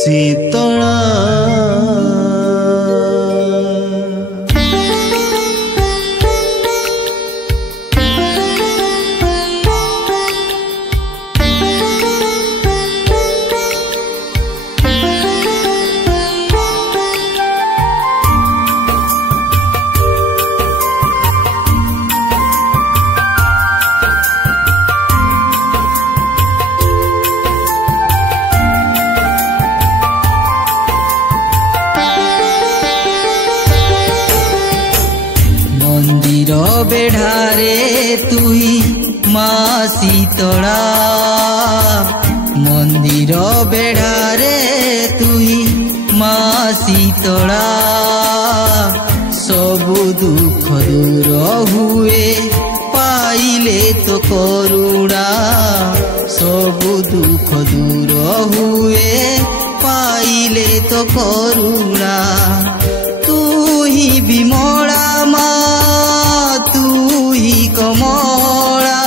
ଶୀତଳା बेढ़ारे तुई माँ शीतला मंदिर बेढ़ारे तुई माँ शीतला सबु दुख दूर हुए पाइले तो करुणा सबु दुख दूर हुए पाइले तो करुणा तू ही विमला माँ कमला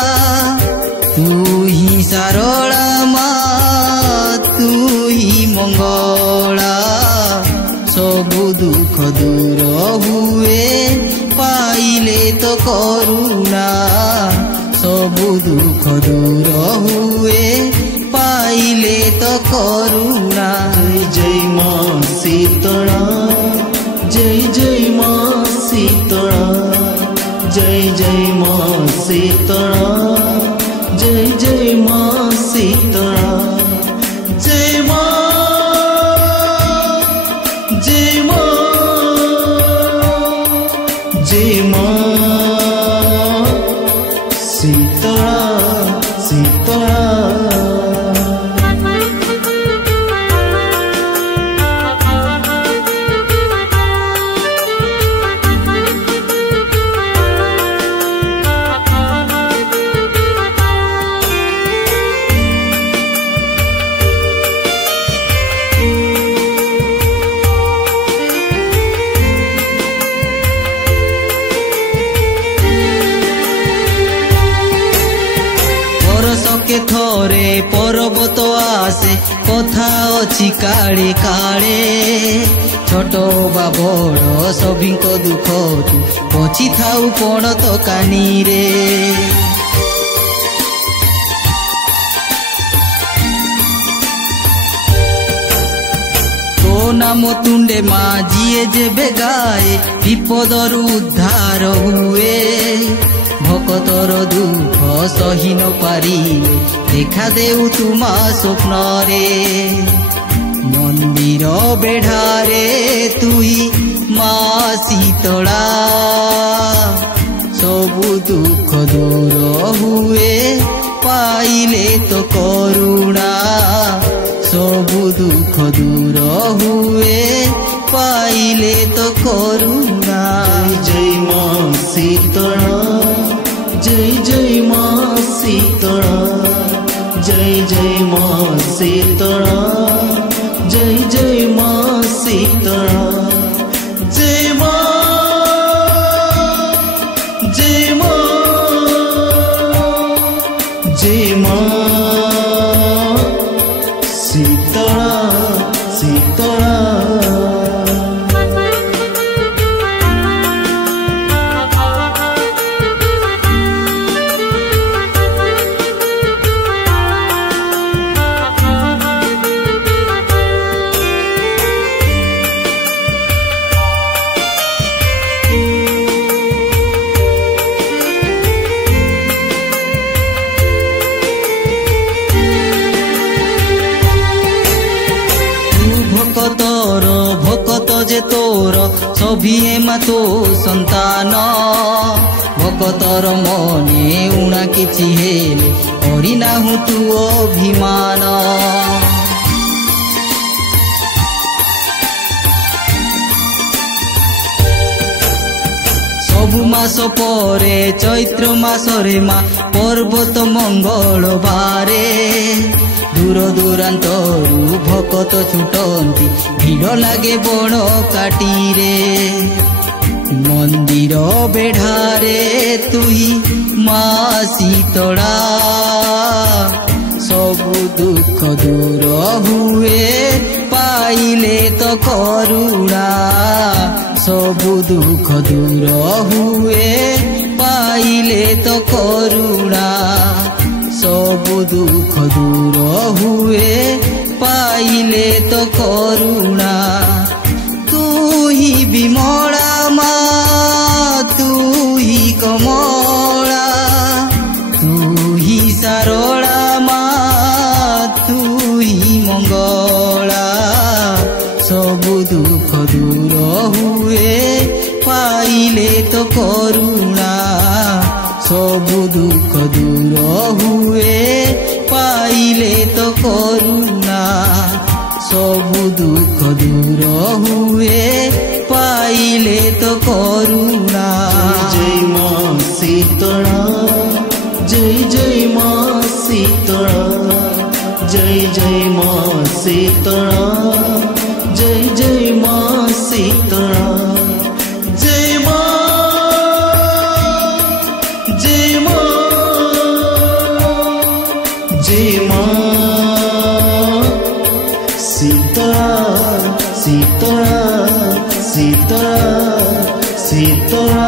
तू ही सारला माँ तू ही मंगला सबु दुख दूर हुए पाइले तो करुणा सबु दुख दूर हुए पाइले तो करुणा। जय जय माँ शीतला जय जय माँ शीतला जय जय माँ शीतला जय जय माँ शीतला जय माँ जय माँ जय माँ शीतला शीतला के थोरे पर्वत आसे कथा अच्छी काले काले छोट बा बड़ सभी दुख तू पची थाऊ पण तो कानी रे तो नाम तुंडे माँ जिए जेबे गाए विपदर उद्धार हुए भकतर दुख सही न पारी देखा देउ तुमा स्वप्न रे मंदिर बेढ़ारे तुई माँ शीतला सबु दुख दूर हुए पाइले तो करुणा सबु दुख दूर हुए पाइले तो करुणा। जय माँ शीतला जय जय माँ शीतला जय जय माँ शीतला जय जय माँ शीतला जय माँ जय माँ जय माँ शीतला शीतला जे तोर सभी मा तो संतान भकतर मने उणा किछि हेले करिनाहु तू अभिमान सबु मास परे चैत्र मासरे मा पर्वत मंगल बारे दूर दूरांतरु भकत छुटंती भीड़ लागे बण काटीरे मंदिर बेढ़ारे तुई माँ शीतला सबु दुख दूर हुए। ପାଇଲେ ତ କରୁଣା ସବୁ ଦୁଃଖ ଦୂର ହୁଏ ପାଇଲେ ତ କରୁଣା ସବୁ ଦୁଃଖ ଦୂର ହୁଏ ପାଇଲେ ତ କରୁଣା ତୁ ହି ବିମଳା ମା ତୁ ହି କମଳା ତୁ ହି ସାରଳା ମା ତୁ ହି ମଙ୍ଗଳା ସବୁ ଦୁଃଖ ଦୂର ହୁଏ ପାଇଲେ ତ କରୁଣା ସବୁ ଦୁଃଖ ଦୂର ହୁଏ ପାଇଲେ ତ କରୁଣା ସବୁ ଦୁଃଖ ଦୂର ହୁଏ ପାଇଲେ ତ କରୁଣା जय मां शीतला जय जय मां शीतला जय जय मां शीतला जय जय मां शीतला जय मां जय मां जय मां शीतला शीतला शीतला शीतला